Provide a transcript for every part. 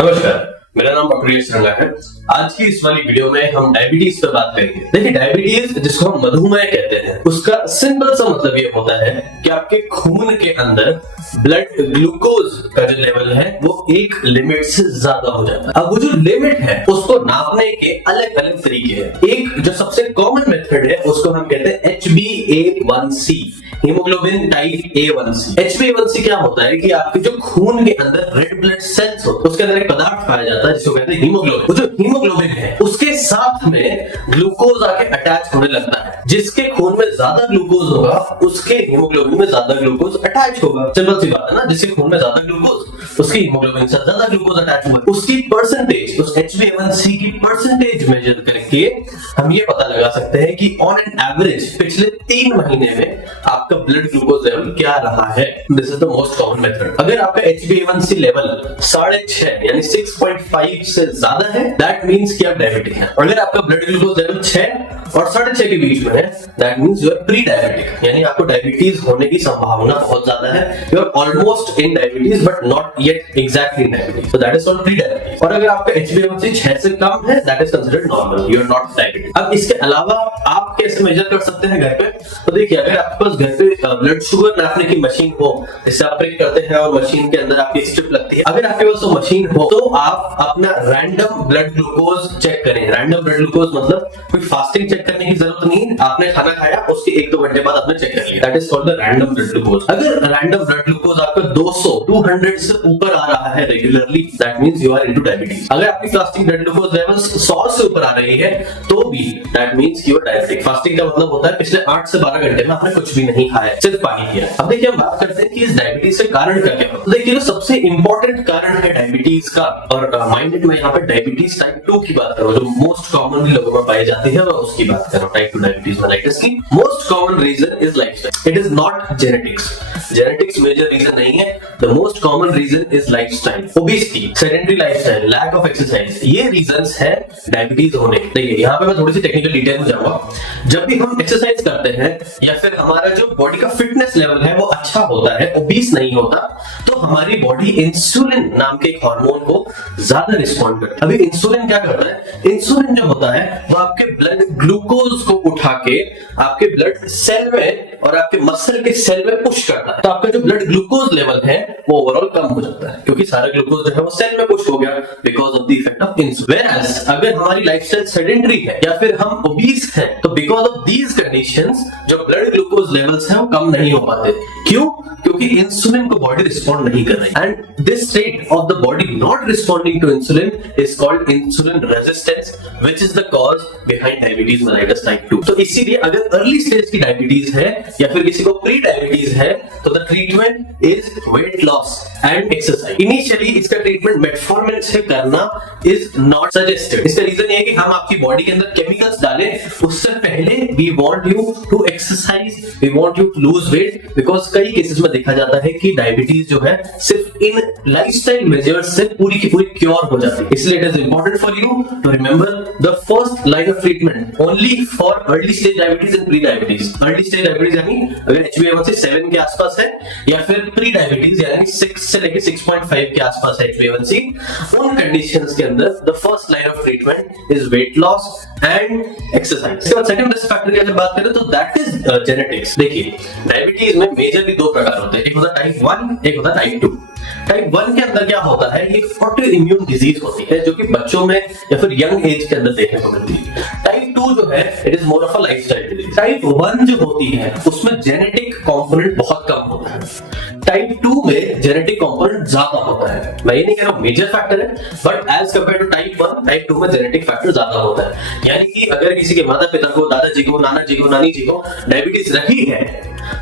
नमस्कार, मेरा नाम डॉक्टर यश रंगा है। आज की इस वाली वीडियो में हम डायबिटीज पर बात करेंगे। देखिए, डायबिटीज जिसको हम मधुमेह कहते हैं, उसका सिंपल सा मतलब ये होता है कि आपके खून के अंदर ब्लड ग्लूकोज का जो लेवल है वो एक लिमिट से ज्यादा हो जाता है। अब वो जो लिमिट है उसको नापने के अलग अलग तरीके हैं। एक जो सबसे कॉमन मेथड है उसको हम कहते हैं HbA1c, haemoglobin type A1c। HbA1c क्या होता है कि आपके जो खून के अंदर रेड ब्लड सेल्स होते हैं उसके अंदर एक पदार्थ पाया जाता है जिसको कहते हैं हीमोग्लोबिन। वो जो हीमोग्लोबिन है उसके साथ में ग्लूकोज आके अटैच होने लगता है। जिसके खून में ज्यादा ग्लूकोज होगा उसके हीमोग्लोबिन में ज्यादा ग्लूकोज अटैच होगा। सिंपल सी बात है ना, जिसके खून में ज्यादा ग्लूकोज उसकी हीमोग्लोबिन से ज्यादा ग्लूकोज अटैच हुआ। उसकी परसेंटेज, उस HbA1c की परसेंटेज मेजर करके हम ये पता लगा सकते हैं कि ऑन एन एवरेज पिछले 3 महीने में आपका ब्लड ग्लूकोज लेवल क्या रहा है। This is the most common method. अगर आपका HbA1c लेवल 6.5 यानी 6.5 से ज्यादा है, दैट मींस कि आप डायबिटिक हैं। अगर आपका ब्लड ग्लूकोज लेवल 6 और 6.5 के बीच में है, that means you are pre diabetic, यानी आपको डायबिटीज होने की संभावना बहुत ज्यादा है। You are almost in diabetes but not yet exactly in diabetes, so that is called pre diabetes. और अगर आपका HbA1c 6 से कम है, that is considered normal, you are not diabetic. अब इसके अलावा आप कैसे मेजर कर सकते हैं घर पे? तो देखिए, अगर आपके पास घर पे ब्लड शुगर नापने की मशीन हो, जिससे आप प्रिक करते हैं और मशीन के अंदर आपकी स्ट्रिप लगती है, अगर आपके पास वो मशीन हो तो आप अपना रैंडम ब्लड ग्लूकोज चेक करें। रैंडम ब्लड ग्लूकोज मतलब कोई फास्टिंग चेक करने की जरूरत नहीं, आपने खाना खाया उसके 1-2 घंटे बाद आपने चेक कर लिया, that is called the random blood glucose. अगर रैंडम ब्लड ग्लूकोज आपका 200 से ऊपर आ रहा है regularly, that means you are into diabetes. अगर आपकी फास्टिंग ब्लड ग्लूकोज लेवल्स 100 से ऊपर आ रही है तो भी that means you are diabetic. Fasting का मतलब होता है पिछले 8 से 12 घंटे में आपने कुछ भी नहीं खाया, सिर्फ पानी पिया। अब देखिए, हम बात करते हैं कि इस डायबिटीज से कारण क्या क्या है। तो देखिए, जो सबसे इंपॉर्टेंट कारण है डायबिटीज का, और माइंडेड में यहाँ पे डायबिटीज टाइप 2 की बात करो, जो मोस्ट कॉमनली लोगों में पाई जाती है, मैं उसकी बात कर रहा हूं, टाइप 2 डायबिटीज मेलाइटिस की। Most common reason is lifestyle, it is not genetics. Genetics major reason नहीं है। The most common reason is lifestyle, obesity, sedentary lifestyle, lack of exercise, ये रीजंस है डायबिटीज होने के। देखिए, यहाँ पे मैं थोड़ी सी टेक्निकल डिटेल में जाऊंगा। जब भी हम एक्सरसाइज करते हैं या फिर हमारा जो बॉडी का फिटनेस लेवल है वो अच्छा होता है, ओबीस नहीं होता, तो हमारी बॉडी इंसुलिन नाम के एक हार्मोन को ज्यादा रिस्पॉन्ड करती है। अभी इंसुलिन क्या करता है? इंसुलिन जो होता है वो आपके ब्लड ग्लूकोज को उठा के आपके ब्लड सेल में और आपके मसल के सेल में पुश करता है। तो आपका जो ब्लड ग्लूकोज लेवल है वो ओवरऑल कम हो जाता है, क्योंकि सारा ग्लूकोज जो है वो सेल में पुश हो गया because of the effect of insulin. Whereas, अगर हमारी लाइफस्टाइल सेडेंटरी है या फिर हम ओबीस हैं, तो बिकॉज ऑफ दीज कंडीशंस जो ब्लड ग्लूकोज लेवल्स हैं वो कम नहीं हो पाते। क्यों? क्योंकि इंसुलिन को बॉडी रिस्पॉन्ड नहीं कर रही। And this state of the body not responding to insulin is called insulin resistance, which is the cause behind diabetes mellitus type 2। तो इसीलिए अगर अर्ली स्टेज की डायबिटीज है या फिर किसी को प्री डायबिटीज है, तो the treatment is wait loss and exercise. Initially इसका ट्रीटमेंट मेटफॉर्मिन से करना इज नॉट सजेस्टेड। इसका रीजन ये है कि हम आपकी बॉडी के अंदर केमिकल्स डालें उससे पहले we want you to exercise, we want you to lose weight, because कई केसेस में देखा जाता है कि डायबिटीज जो है सिर्फ इन लाइफस्टाइल मेजर्स से पूरी की पूरी क्योर हो जाती है। इसलिए it is important for you to remember the first line of treatment only for early stage diabetes and pre diabetes. Early stage diabetes यानी अगर HbA1c 7 के आसपास है, या फिर प्री डायबिटीज यानी 6 से लेकर 6.5 के आसपास है HbA1c, उन कंडीशंस के अंदर the first line of treatment is wait loss and exercise. इसके बाद सेकंड रिस्क फैक्टर की अगर बात करें तो दैट इज जेनेटिक्स। देखिए, डायबिटीज में मेजरली 2 प्रकार होते हैं, एक होता है टाइप 1, एक होता है टाइप 2। टाइप 1 के अंदर क्या होता है? ये ऑटो इम्यून डिजीज होती है जो कि बच्चों में या फिर यंग एज के अंदर देखने को मिलती है। टाइप 2 जो है it is more of a lifestyle disease. Type 1 जो होती है उसमें जेनेटिक कंपोनेंट बहुत कम होता है। टाइप 2 में जेनेटिक कंपोनेंट ज्यादा होता है। मैं ये नहीं कह रहा हूं मेजर फैक्टर है, but as compare to type 1, type 2 में जेनेटिक फैक्टर ज्यादा होता है। यानी कि अगर किसी के माता पिता को, दादाजी को, नाना जी को, नानी जी को डायबिटीज रही है,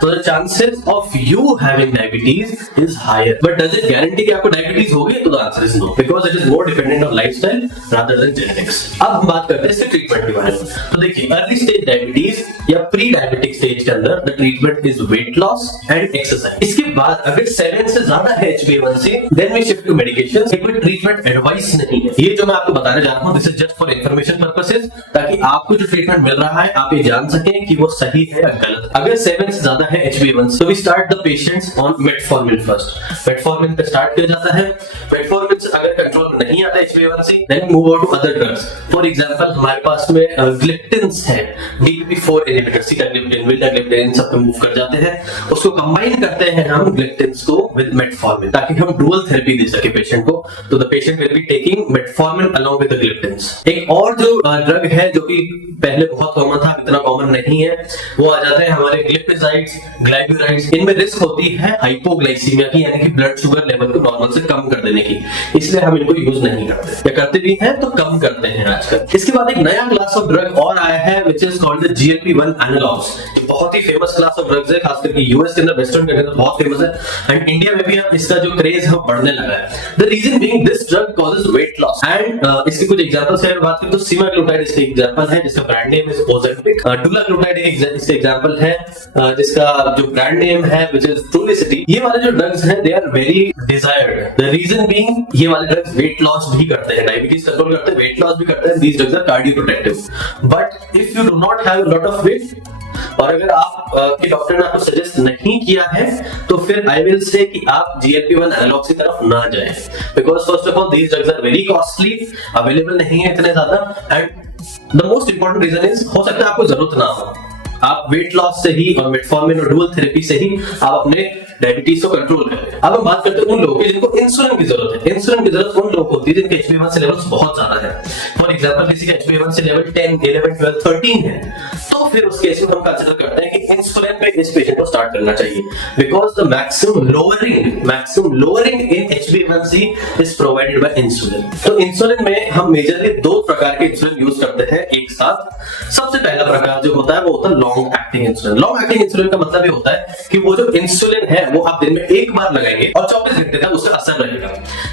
तो the chances of you having diabetes is higher. But does it guarantee कि आपको डायबिटीज होगी? तो the answer is no, because it is more dependent on lifestyle rather than genetics. अब हम बात करते हैं इसके ट्रीटमेंट के बारे में। तो देखिए, अर्ली स्टेज डायबिटीज या प्री डायबिटिक स्टेज के अंदर the treatment is wait loss and exercise. इसके बाद अगर 7 से ज्यादा है HbA1c, then we shift to medications। ये कोई ट्रीटमेंट एडवाइस नहीं है। ये जो मैं आपको बताने जा रहा हूँ, this is just for information purposes, ताकि आपको जो ट्रीटमेंट मिल रहा है आप ये जान सकें कि वो सही है या गलत। अगर 7 से ज्यादा है HbA1c, so we start the patients on metformin first। metformin पे स्टार्ट किया जाता है। metformin से अगर कंट्रोल नहीं आता HbA1c, then move on to other drugs. For example, हमारे पास में ग्लिप्टिन्स है, DPP-4 इनहिबिटर, सीटाग्लिप्टिन, विटाग्लिप्टिन, सब पे मूव कर जाते हैं। उसको कंबाइन करते हैं हम ग्लिप्टिन्स को विद मेटफॉर्मिन, ताकि हम डुअल थेरेपी दे सके पेशेंट को। तो the patient will be taking metformin along with the gliptins. एक और जो ड्रग है जो कि पहले बहुत कॉमन था, इतना कॉमन नहीं है, वो आ जाते हैं हमारे ग्लिपिजाइड्स, ग्लाइब्यूराइड्स। इनमें रिस्क होती है हाइपोग्लाइसीमिया की, यानी कि ब्लड शुगर लेवल को नॉर्मल से कम कर देने की, इसलिए हम इनको यूज नहीं करते, या करते भी हैं तो कम करते हैं आजकल। इसके बाद एक नया क्लास ऑफ ड्रग और आया है which is called the GLP-1 analogues. बहुत ही फेमस क्लास ऑफ ड्रग्स है, खास करके यूएस के अंदर, वेस्टर्न कंट्री में बहुत फेमस है, एंड इंडिया में भी अब इसका जो क्रेज है बढ़ने लगा है। The reason being this drug causes weight loss, and इसके कुछ एग्जांपल्स की बात करें तो सेमाग्लुटाइड इसका एग्जांपल है, जिसका ब्रांड नेम इज ओजेम्पिक। डुलाग्लुटाइड इसका एग्जांपल है, जिसका जो ब्रांड नेम है विच इज ट्रूलिसिटी। ये वाले जो ड्रग्स हैं they are very desired. The reason being ये वाले ड्रग्स वेट लॉस भी करते हैं, डायबिटीज कंट्रोल करते हैं, वेट लॉस भी करते हैं। These drugs are cardioprotective, but if you do not have lot of weight, और अगर आप के डॉक्टर ने आपको सजेस्ट नहीं किया है, तो फिर आई विल से कि आप GLP-1 एनालॉग्स की तरफ ना जाएं, because first of all these drugs are very costly, available नहीं है इतने ज्यादा, and the most important reason is हो सकता है आपको जरूरत ना हो। आप वेट लॉस से ही और मेटफॉर्मिन और डुअल थेरेपी से ही आप अपने डायबिटीज को कंट्रोल करें। अब हम बात करते हैं उन लोगों की जिनको इंसुलिन की जरूरत है। इंसुलिन की जरूरत उन लोगों को होती है जिनके HbA1c लेवल्स बहुत ज्यादा है। फॉर एग्जांपल किसी का HbA1c लेवल 10, 11, 12, 13 है, तो फिर उस केस में हम कंसीडर करते हैं कि इंसुलिन पे इस पेशेंट को स्टार्ट करना चाहिए, because the maximum lowering in HbA1c is provided by insulin. तो इंसुलिन में हम मेजरली दो प्रकार के इंसुलिन यूज करते हैं एक साथ। सबसे पहला प्रकार जो होता है वो होता है long acting insulin. Long acting insulin का मतलब ये होता है कि वो जो इंसुलिन है वो आप दिन में एक बार लगाएंगे और 24 घंटे तक उसका असर रहेगा।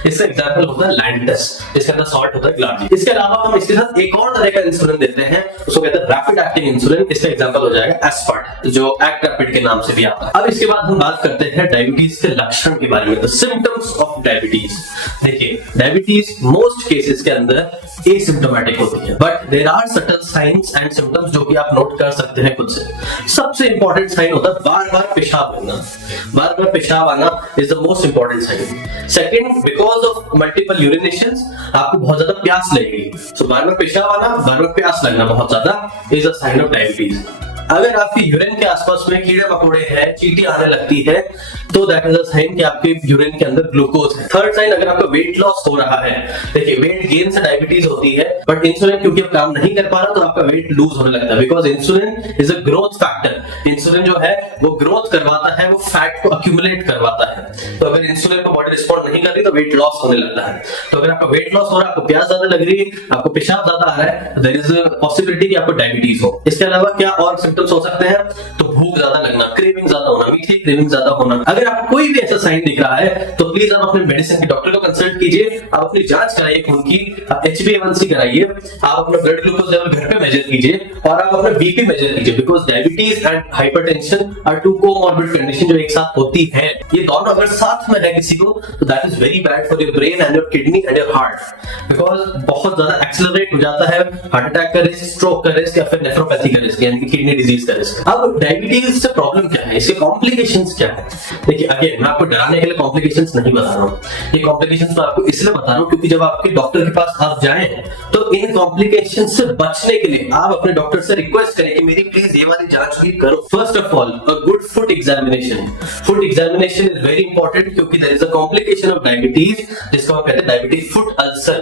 इसका एग्जांपल होता है लैंटस, जिसके अंदर सॉल्ट होता है ग्लार्जिन। इसके अलावा हम इसके साथ एक और तरह का इंसुलिन देते हैं, उसको कहते हैं रैपिड एक्टिंग इंसुलिन। इसका एग्जांपल हो जाएगा एस्पार्ट, जो एक्ट रैपिड के नाम से भी आता है। अब इसके बाद हम बात करते हैं डायबिटीज के लक्षण के बारे में, द सिम्टम्स ऑफ डायबिटीज। देखिए, डायबिटीज मोस्ट केसेस के अंदर एसिम्प्टोमेटिक होती है, but there are certain signs and symptoms जो कि आप नोट कर सकते हैं खुद से। सबसे इंपॉर्टेंट साइन होता है बार-बार पेशाब करना। बार-बार पेशाब आना is the most important sign. Second, because of multiple urinations आपको बहुत ज्यादा प्यास लगेगी। सो बार-बार पेशाब आना, बार-बार प्यास लगना बहुत ज्यादा is a sign of diabetes. अगर आपके यूरिन के आसपास में कीड़े मकोड़े हैं, चींटी आने लगती है, तो दैट इज अ साइन कि आपके यूरिन के अंदर ग्लूकोज है। थर्ड साइन, अगर आपका वेट लॉस हो रहा है, देखिए वेट गेन से डायबिटीज होती है, बट इंसुलिन क्योंकि अब काम नहीं कर पा रहा तो आपका वेट लूज होने लगता है, because insulin is a growth factor. Insulin जो है वो ग्रोथ करवाता है, वो फैट को अक्यूमुलेट करवाता है। तो अगर इंसुलिन को बॉडी रिस्पॉन्ड नहीं कर रही तो वेट लॉस होने लगता है। तो अगर आपका वेट लॉस हो रहा है, आपको प्यास ज्यादा लग रही है, आपको पेशाब ज्यादा आ रहा है, देयर इज अ पॉसिबिलिटी कि आपको डायबिटीज हो। इसके अलावा क्या और सिम्टम्स हो सकते हैं? तो भूख ज्यादा लगना, क्रेविंग ज्यादा होना, मीठी क्रेविंग ज्यादा होना। अगर आपको कोई भी ऐसा साइन दिख रहा है तो प्लीज आप अपने मेडिसिन के डॉक्टर को कंसल्ट कीजिए, आप अपनी जांच कराइए खून की, आप HbA1c कराइए, आप अपना ब्लड ग्लूकोज लेवल घर पे मेजर कीजिए और आप अपना BP मेजर कीजिए, because diabetes and hypertension are two comorbid condition जो एक साथ होती है। ये दोनों अगर साथ में है किसी को तो that is very bad for your brain and your kidney and your heart, because बहुत ज्यादा एक्सेलरेट हो जाता है हार्ट अटैक का रिस्क, स्ट्रोक का रिस्क या फिर नेफ्रोपैथी का रिस्क, यानी कि किडनी डिजीज का रिस्क। अब डायबिटीज से प्रॉब्लम क्या है, इसके कॉम्प्लिकेशंस क्या है? देखिए, अगेन मैं आपको डराने के लिए कॉम्प्लिकेशंस नहीं बता रहा हूँ, ये कॉम्प्लिकेशंस मैं आपको इसलिए बता रहा हूँ क्योंकि जब आपके डॉक्टर के पास आप जाएं तो इन कॉम्प्लिकेशंस से बचने के लिए आप अपने डॉक्टर से रिक्वेस्ट करें कि मेरी प्लीज ये वाली जांच भी करो। First of all, a good foot examination. Foot examination is very important क्योंकि there is a complication of diabetes जिसको हम कहते हैं डायबिटिक फुट अल्सर।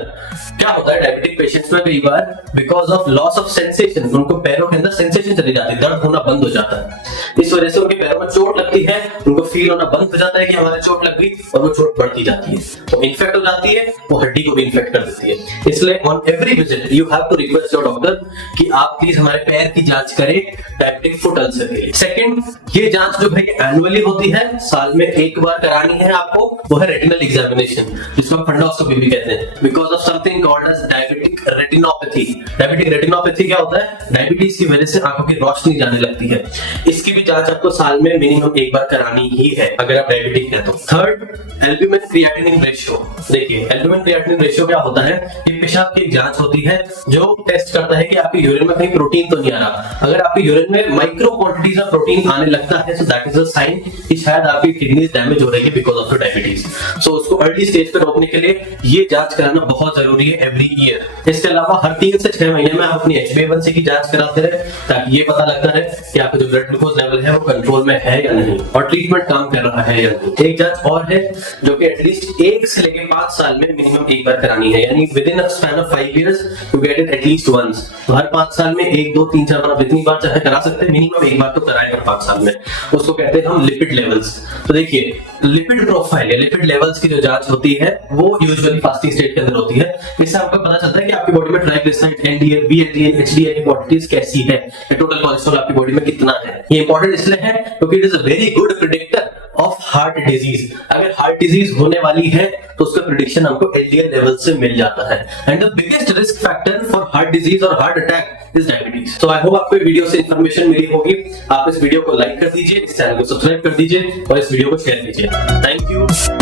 क्या होता है डायबिटिक पेशेंट्स में, कई बार because of loss of sensation, उनको पैरों के अंदर सेंसेशन चली जाती है, दर्द होना बंद हो जाता है। इस वजह से उनके पैरों में चोट लगती है, उनको फील होना बंद हो जाता है कि हमारे चोट लग गई, और वो चोट बढ़ती जाती है, वो इन्फेक्ट हो जाती है, वो हड्डी को भी इन्फेक्ट कर देती है। इसलिए on every visit you have to request your doctor कि आप प्लीज हमारे पैर की जांच करें डायबिटिक फुट अल्सर के लिए। सेकंड, ये जांच जो है एनुअली होती है, साल में एक बार करानी है आपको, वो है रेटिनल एग्जामिनेशन, जिसको हम फंडोस्कोपी भी कहते हैं, because of something called as diabetic retinopathy. Diabetic retinopathy क्या होता है? डायबिटीज की वजह से आंखों की रोशनी जाने लगती है। इसकी भी जांच आपको साल में मिनिमम एक बार करानी ही है अगर आप डायबिटिक हैं तो। Third, albumin creatinine ratio. देखिए एल्ब्यूमिन क्रिएटिनिन रेशियो क्या होता है, ये पेशाब की एक जांच होती है जो टेस्ट करता है कि आपके यूरिन में कहीं प्रोटीन तो नहीं आ रहा। अगर आपके यूरिन में माइक्रो क्वांटिटीज ऑफ प्रोटीन आने लगता है तो दैट इज अ साइन कि शायद आपकी किडनी डैमेज हो रही है बिकॉज ऑफ द डायबिटीज। सो उसको अर्ली स्टेज पे रोकने के लिए ये जांच कराना बहुत जरूरी है एवरी ईयर। इसके अलावा हर 3 से 6 महीने में आप अपनी HbA1c की जांच कराते रहे ताकि ये पता लगता रहे कि आपका जो ब्लड ग्लूकोज लेवल है वो कंट्रोल में है या नहीं और ट्रीटमेंट काम कर रहा है या नहीं। एक जांच और है जो कि एटलीस्ट 1 से लेकर 5 साल में मिनिमम एक बार करानी है, यानी within a span of 5 years to get it at least once. तो हर 5 साल में 1, 2, 3, 4 बार जितनी बार चाहे करा सकते हैं, मिनिमम एक बार तो कराएं हर 5 साल में। उसको कहते हैं हम लिपिड लेवल्स। तो देखिए लिपिड प्रोफाइल या लिपिड लेवल्स की जो जांच होती है वो यूजुअली फास्टिंग स्टेट के अंदर होती है। इससे आपको पता चलता है कि आपकी बॉडी में ट्राइग्लिसराइड, LDL, VLDL, HDL की क्वांटिटीज कैसी है, टोटल कोलेस्ट्रॉल आपकी बॉडी में कितना है। ये इंपॉर्टेंट इसलिए है क्योंकि it is a very good predictor of heart disease. अगर हार्ट डिजीज होने वाली है तो उसका प्रेडिक्शन हमको LDL लेवल से मिल जाता है। And the biggest risk factor for heart disease और हार्ट अटैक इज डायबिटीज। तो आई होप आपको वीडियो से इंफॉर्मेशन मिली होगी। आप इस वीडियो को लाइक कर दीजिए, इस चैनल को सब्सक्राइब कर दीजिए और इस वीडियो को शेयर कीजिए। Thank you.